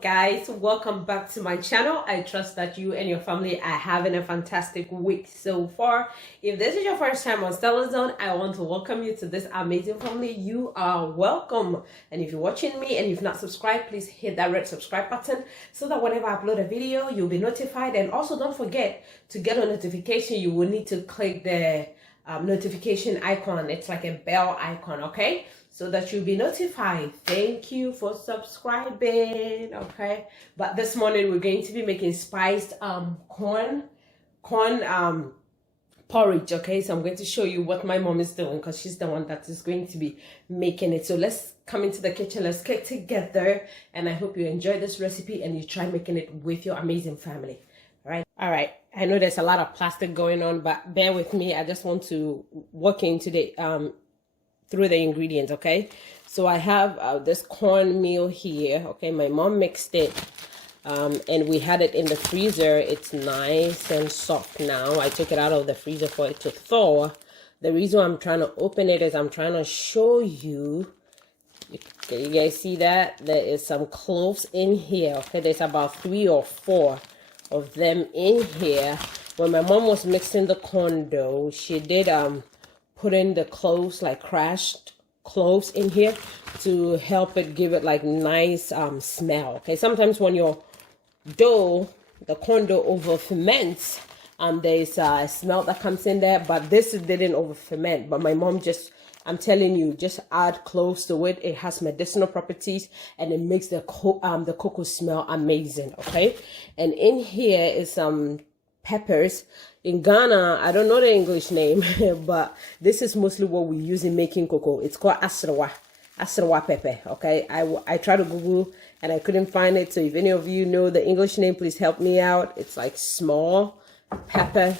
guys, welcome back to my channel. I trust that you and your family are having a fantastic week so far. If this is your first time on Stellar Zone, I want to welcome you to this amazing family. You are welcome. And if you're watching me and you've not subscribed, please hit that red subscribe button so that whenever I upload a video, you'll be notified. And also don't forget, to get a notification, you will need to click the notification icon. It's like a bell icon, okay, so that you'll be notified. Thank you for subscribing. Okay, but this morning we're going to be making spiced corn porridge. Okay, so I'm going to show you what my mom is doing because she's the one that is going to be making it. So let's come into the kitchen, let's get together, and I hope you enjoy this recipe and you try making it with your amazing family. All right, I know there's a lot of plastic going on, but bear with me. I just want to walk into the through the ingredients. Okay, so I have this cornmeal here. Okay, my mom mixed it and we had it in the freezer. It's nice and soft now. I took it out of the freezer for it to thaw. The reason I'm trying to open it is I'm trying to show you. Can you guys see that there is some cloves in here? Okay, there's about 3 or 4 of them in here. When my mom was mixing the corn dough, she did put in the cloves, like crushed cloves in here to help it give it like nice smell. Okay, sometimes when your dough, the corn dough, over ferments, there's a smell that comes in there, but this didn't over ferment. But my mom just, I'm telling you, just add cloves to it. It has medicinal properties and it makes the cocoa smell amazing. Okay, and in here is some peppers. In Ghana, I don't know the English name, but this is mostly what we use in making cocoa. It's called asrawa pepper. Okay, I tried to Google and I couldn't find it. So if any of you know the English name, please help me out. It's like small pepper,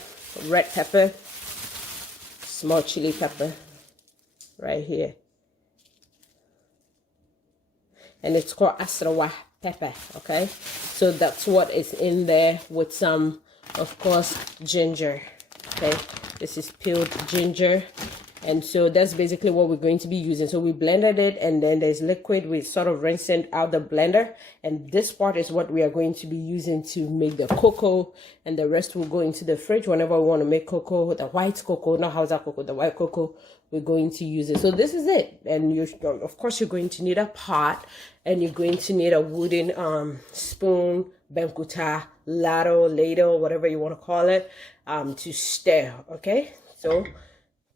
red pepper, small chili pepper right here, and it's called asrawa pepper. Okay, so that's what is in there, with some, of course, ginger. Okay, this is peeled ginger, and so that's basically what we're going to be using. So we blended it, and then there's liquid. We sort of rinsing out the blender, and this part is what we are going to be using to make the cocoa, and the rest will go into the fridge whenever we want to make cocoa. The white cocoa, not Hausa cocoa, the white cocoa, we're going to use it. So this is it. And you, of course, you're going to need a pot, and you're going to need a wooden spoon, benkuta, ladle, whatever you want to call it, to stir. Okay, so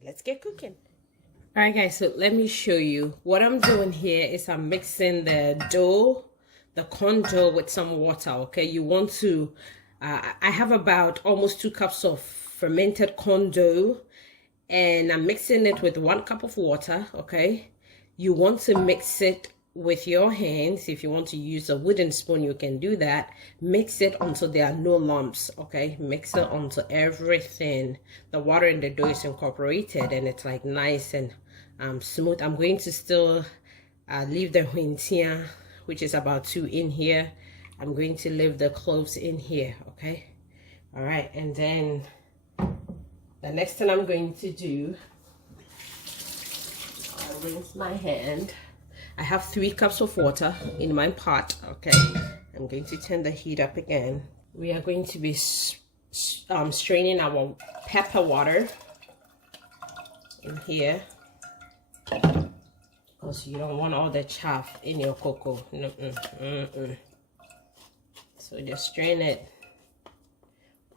let's get cooking. All right, guys, so let me show you what I'm doing here. Is I'm mixing the dough, the corn dough, with some water. Okay, you want to I have about almost 2 cups of fermented corn dough, and I'm mixing it with 1 cup of water. Okay, you want to mix it with your hands. If you want to use a wooden spoon, you can do that. Mix it until there are no lumps. Okay, mix it until everything, the water in the dough, is incorporated and it's like nice and smooth. I'm going to still leave the huintia, which is about 2, in here. I'm going to leave the cloves in here. Okay, all right, and then the next thing I'm going to do, I'll rinse my hand. I have 3 cups of water in my pot. Okay, I'm going to turn the heat up again. We are going to be straining our pepper water in here, because you don't want all the chaff in your cocoa. So just strain it,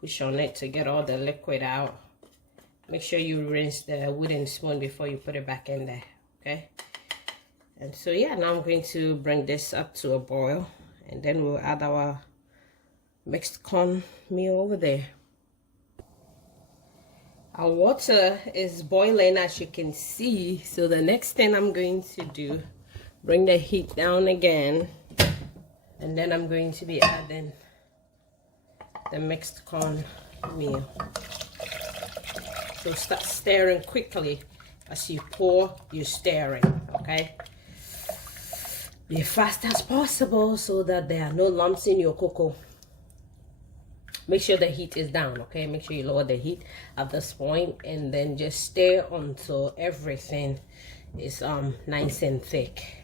push on it to get all the liquid out. Make sure you rinse the wooden spoon before you put it back in there. Okay, and so yeah, now I'm going to bring this up to a boil, and then we'll add our mixed corn meal over there. Our water is boiling, as you can see. So the next thing I'm going to do, bring the heat down again, and then I'm going to be adding the mixed corn meal. So start stirring quickly. As you pour, you're stirring. Okay, be fast as possible so that there are no lumps in your cocoa. Make sure the heat is down. Okay, make sure you lower the heat at this point, and then just stir until everything is nice and thick.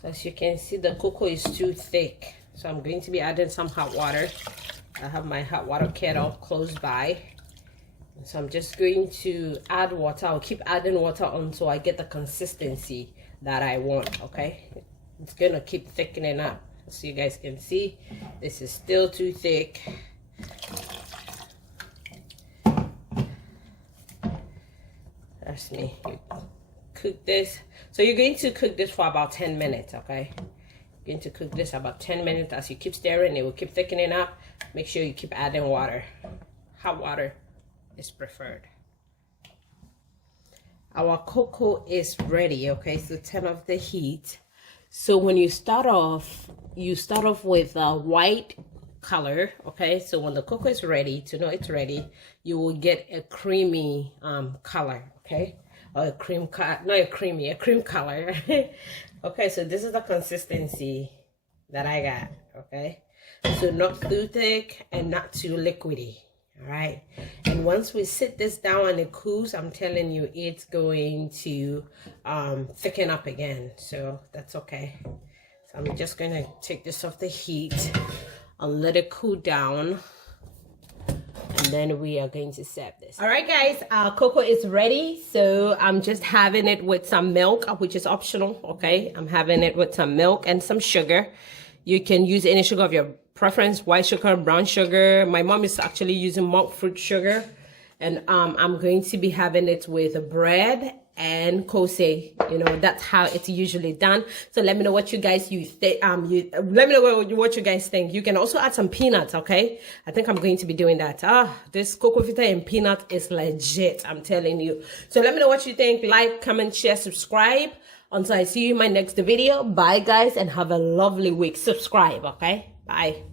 So as you can see, the cocoa is too thick, So I'm going to be adding some hot water. I have my hot water kettle close by. So I'm just going to add water. I'll keep adding water until I get the consistency that I want, okay? It's gonna keep thickening up. So you guys can see, this is still too thick. That's me. You cook this. So you're going to cook this for about 10 minutes, okay? You're going to cook this about 10 minutes. As you keep stirring, it will keep thickening up. Make sure you keep adding water. Hot water is preferred. Our cocoa is ready, okay? So turn off the heat. So when you start off with a white color, okay? So when the cocoa is ready, to know it's ready, you will get a creamy color, okay? Or a cream color, not a creamy, a cream color. Okay, so this is the consistency that I got, okay? So not too thick and not too liquidy, all right? And once we sit this down and it cools, I'm telling you, it's going to thicken up again. So that's okay. So I'm just gonna take this off the heat and let it cool down. And then we are going to serve this. All right, guys, our cocoa is ready. So I'm just having it with some milk, which is optional, okay? I'm having it with some milk and some sugar. You can use any sugar of your preference, white sugar, brown sugar. My mom is actually using monk fruit sugar. And I'm going to be having it with bread and kose. You know, that's how it's usually done. So let me know what you guys let me know what you guys think. You can also add some peanuts, okay? I think I'm going to be doing that. This cocoa fita and peanut is legit, I'm telling you. So let me know what you think. Like, comment, share, subscribe. Until I see you in my next video. Bye, guys, and have a lovely week. Subscribe, okay? Bye.